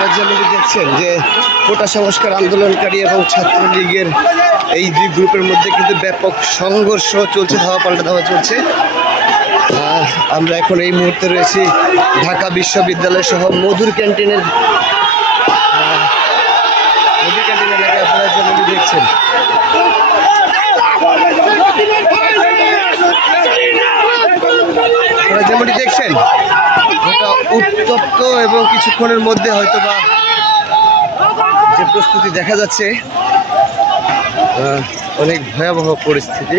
আপনারা দেখছেন যে কোটা সংস্কার আন্দোলনকারী এবং ছাত্রলীগের এই দুই গ্রুপের মধ্যে কিন্তু ব্যাপক সংঘর্ষ চলছে, ধাওয়া পাল্টা ধাওয়া চলছে। আমরা এখন এই মুহূর্তে রয়েছি ঢাকা বিশ্ববিদ্যালয় সহ মধুর ক্যান্টিনের মধুর ক্যান্টিন এলাকায় আপনারা দেখছেন। আপনারা যেমনটি দেখছেন? উত্তপ্ত এবং কিছুক্ষণের মধ্যে হয়তো বা যে প্রস্তুতি দেখা যাচ্ছে অনেক ভয়াবহ পরিস্থিতি।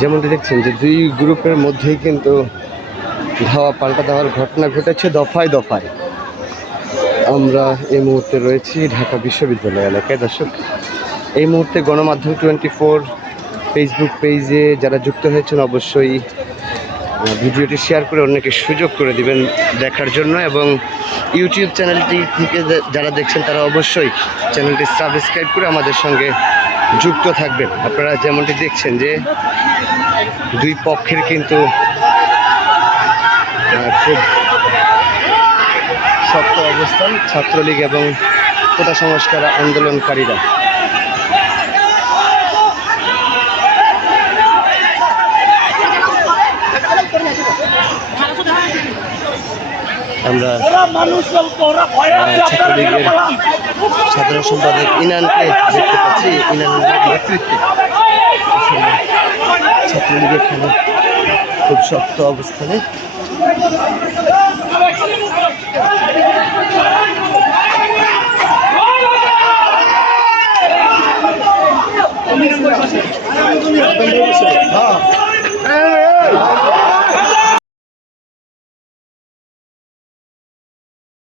যেমনটি দেখছেন যে দুই গ্রুপের মধ্যেই কিন্তু ধাওয়া পাল্টা দেওয়ার ঘটনা ঘটেছে দফায় দফায়। আমরা এই মুহূর্তে রয়েছি ঢাকা বিশ্ববিদ্যালয় এলাকায় দর্শক? এই মুহূর্তে গণমাধ্যম টোয়েন্টি ফোর ফেসবুক পেজে যারা যুক্ত হয়েছেন অবশ্যই ভিডিওটি শেয়ার করে অন্যকে সুযোগ করে দিবেন দেখার জন্য এবং ইউটিউব চ্যানেলটি থেকে যারা দেখছেন তারা অবশ্যই চ্যানেলটি সাবস্ক্রাইব করে আমাদের সঙ্গে যুক্ত থাকবেন। আপনারা যেমনটি দেখছেন যে দুই পক্ষের কিন্তু খুব শক্ত অবস্থান ছাত্রলীগ এবং কোটা সংস্কার আন্দোলনকারীরা। আমরা ছাত্রলীগের সাধারণ সম্পাদক ইনানকে দেখতে পাচ্ছি। ইনানের নেতৃত্বে। ছাত্রলীগের এখানে খুব শক্ত অবস্থানে।